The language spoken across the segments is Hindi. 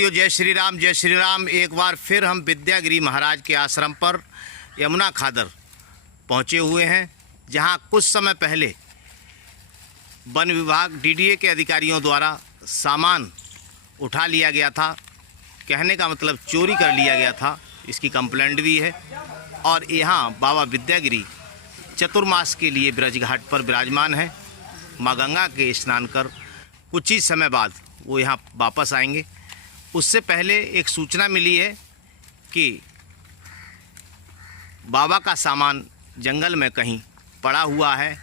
साथियों, जय श्री राम। एक बार फिर हम विद्यागिरी महाराज के आश्रम पर यमुना खादर पहुंचे हुए हैं, जहां कुछ समय पहले वन विभाग डीडीए के अधिकारियों द्वारा सामान उठा लिया गया था। कहने का मतलब चोरी कर लिया गया था, इसकी कंप्लेंट भी है। और यहाँ बाबा विद्यागिरी चतुर्मास के लिए ब्रज घाट पर विराजमान है। माँ गंगा के स्नान कर कुछ ही समय बाद वो यहाँ वापस आएंगे। उससे पहले एक सूचना मिली है कि बाबा का सामान जंगल में कहीं पड़ा हुआ है,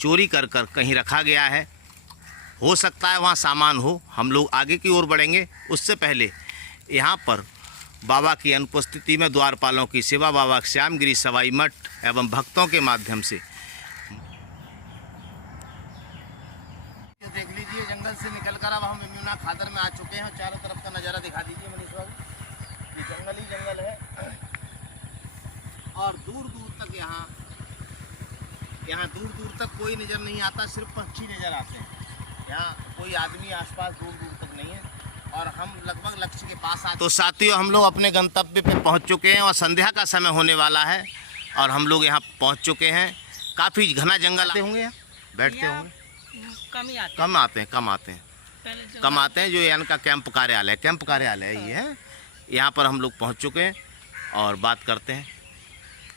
चोरी कर कहीं रखा गया है। हो सकता है वहाँ सामान हो। हम लोग आगे की ओर बढ़ेंगे। उससे पहले यहाँ पर बाबा की अनुपस्थिति में द्वारपालों की सेवा बाबा श्यामगिरी सवाई मठ एवं भक्तों के माध्यम से देख लीजिए। जंगल से निकलकर अब हम यमुना खादर में आ चुके हैं। चारों तरफ का नज़ारा दिखा दीजिए मनीष बाबू। ये जंगल ही जंगल है और दूर दूर तक यहाँ दूर दूर तक कोई नज़र नहीं आता, सिर्फ पक्षी नज़र आते हैं। यहाँ कोई आदमी आसपास दूर दूर तक नहीं है और हम लगभग लक्ष्य के पास आ। तो साथियों, हम लोग अपने गंतव्य पे पहुँच चुके हैं और संध्या का समय होने वाला है और हम लोग यहाँ पहुँच चुके हैं। काफ़ी घना जंगल आते होंगे, यहाँ बैठते होंगे। कम आते हैं। जो इनका कैंप कार्यालय ये है, यहाँ पर हम लोग पहुँच चुके हैं और बात करते हैं।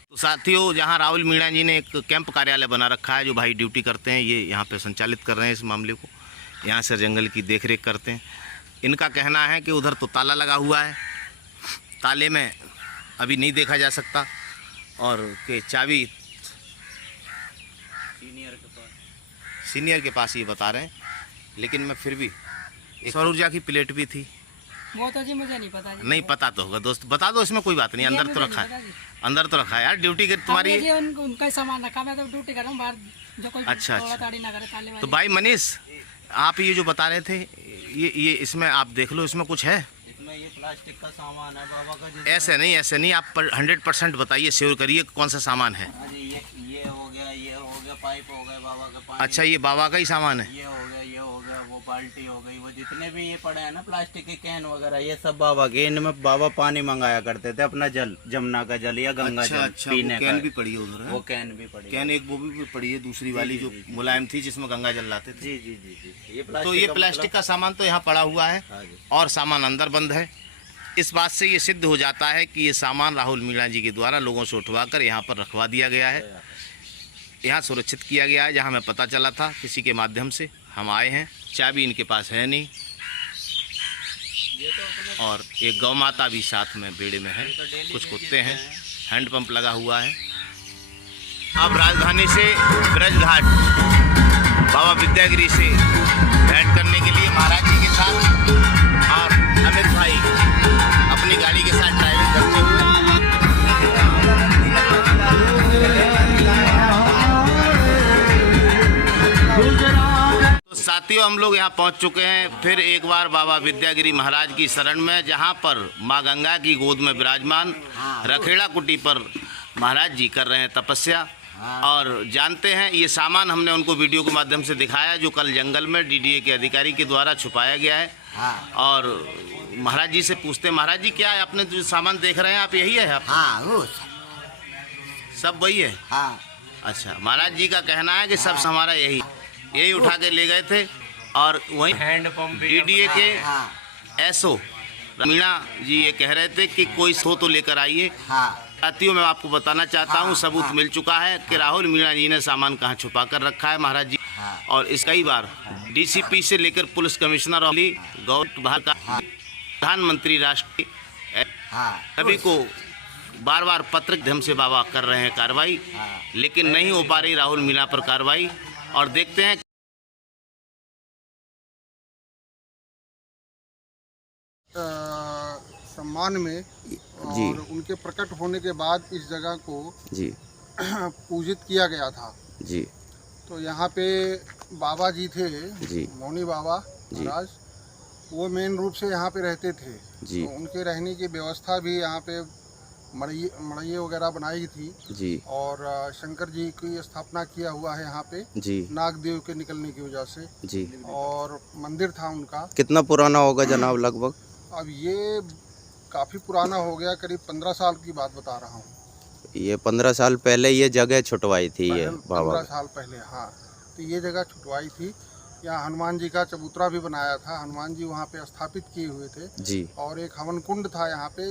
तो साथियों, जहाँ राहुल मीणा जी ने एक कैंप कार्यालय बना रखा है, जो भाई ड्यूटी करते हैं, ये यहाँ पे संचालित कर रहे हैं इस मामले को। यहाँ से जंगल की देखरेख करते हैं। इनका कहना है कि उधर तो ताला लगा हुआ है, ताले में अभी नहीं देखा जा सकता और कि चाबी सीनियर के पास ये बता रहे हैं। लेकिन मैं फिर भी एक सौर ऊर्जा की प्लेट भी थी, वो तो जी मुझे नहीं पता जी। नहीं पता तो होगा दोस्त, बता दो। इसमें कोई बात नहीं, अंदर तो रखा है, अंदर तो रखा है यार। ड्यूटी के तुम्हारी उनका सामान रखा, मैं तो ड्यूटी कर रहा हूँ बाहर। जो कोई अच्छा ताड़ी ना करे ताले वाले। तो भाई मनीष, आप ये जो बता रहे थे, ये इसमें आप देख लो, इसमें कुछ है। इसमें ये प्लास्टिक का सामान है बाबा का। ऐसे नहीं, आप 100% बताइए, श्योर करिए कौन सा सामान है। ये हो गया पाइप हो गया बाबा का पानी। अच्छा, ये बाबा का ही सामान है। ये हो गया वो बाल्टी हो गई, वो जितने भी ये पड़े हैं ना प्लास्टिक के कैन वगैरह, ये सब बाबा के। इनमें बाबा पानी मंगाया करते थे, अपना जल, जमुना का जल या गंगा जल पीने का। कैन भी पड़ी है उधर, वो कैन भी पड़ी, कैन एक वो भी पड़ी है, दूसरी वाली जो मुलायम थी, जिसमें गंगा जल लाते थे। जी। तो ये प्लास्टिक का सामान तो यहाँ पड़ा हुआ है और सामान अंदर बंद है। इस बात से ये सिद्ध हो जाता है कि ये सामान राहुल मीणा जी के द्वारा लोगों से उठवाकर यहाँ पर रखवा दिया गया है, यहाँ सुरक्षित किया गया है। जहाँ हमें पता चला था, किसी के माध्यम से हम आए हैं। चाबी इनके पास है नहीं और एक गौ माता भी साथ में बेड़े में है, कुछ कुत्ते हैं, हैंडपंप लगा हुआ है। अब राजधानी से ब्रज घाट बाबा विद्यागिरी से भेंट करने के लिए महाराज जी के साथ और अमित भाई अपनी गाड़ी के साथ ड्राइविंग करते हुए तो साथियों, हम लोग यहाँ पहुँच चुके हैं फिर एक बार बाबा विद्यागिरी महाराज की शरण में, जहाँ पर माँ गंगा की गोद में विराजमान रखेड़ा कुटी पर महाराज जी कर रहे हैं तपस्या। और जानते हैं, ये सामान हमने उनको वीडियो के माध्यम से दिखाया, जो कल जंगल में डीडीए के अधिकारी के द्वारा छुपाया गया है। और महाराज जी से पूछते हैं, महाराज जी क्या है आपने जो सामान देख रहे हैं, आप यही है? हाँ, वो सब वही है। हाँ। अच्छा, महाराज जी का कहना है कि सब हमारा यही उठा के ले गए थे। और वही हैंडपंप डीडीए के एसओ मीणा जी ये कह रहे थे कि कोई सो तो लेकर आइए। साथियों, मैं आपको बताना चाहता हूँ, सबूत मिल चुका है कि राहुल मीणा जी ने सामान कहाँ छुपा कर रखा है महाराज जी। और इस कई बार डीसीपी से लेकर पुलिस कमिश्नर और गौरव का प्रधानमंत्री राष्ट्र सभी को बार बार पत्र के माध्यम से बाबा कर रहे हैं कार्रवाई, लेकिन नहीं हो पा रही राहुल मीणा पर कार्रवाई। और देखते हैं सम्मान में और उनके प्रकट होने के बाद इस जगह को जी पूजित किया गया था जी। तो यहाँ पे बाबा जी थे जी, मौनी बाबा महाराज, वो मेन रूप से यहाँ पे रहते थे जी। तो उनके रहने की व्यवस्था भी यहाँ पे मड़इये वगैरह बनाई थी जी। और शंकर जी की स्थापना किया हुआ है यहाँ पे जी, नागदेव के निकलने की वजह से जी। और मंदिर था उनका। कितना पुराना होगा जनाब? लगभग अब ये काफ़ी पुराना हो गया, करीब 15 साल की बात बता रहा हूँ। ये 15 साल पहले ये जगह छुटवाई थी ये बाबा 15 साल पहले, हाँ। तो ये जगह छुटवाई थी। यहाँ हनुमान जी का चबूतरा भी बनाया था, हनुमान जी वहाँ पे स्थापित किए हुए थे। जी। और एक हवन कुंड था यहाँ पे,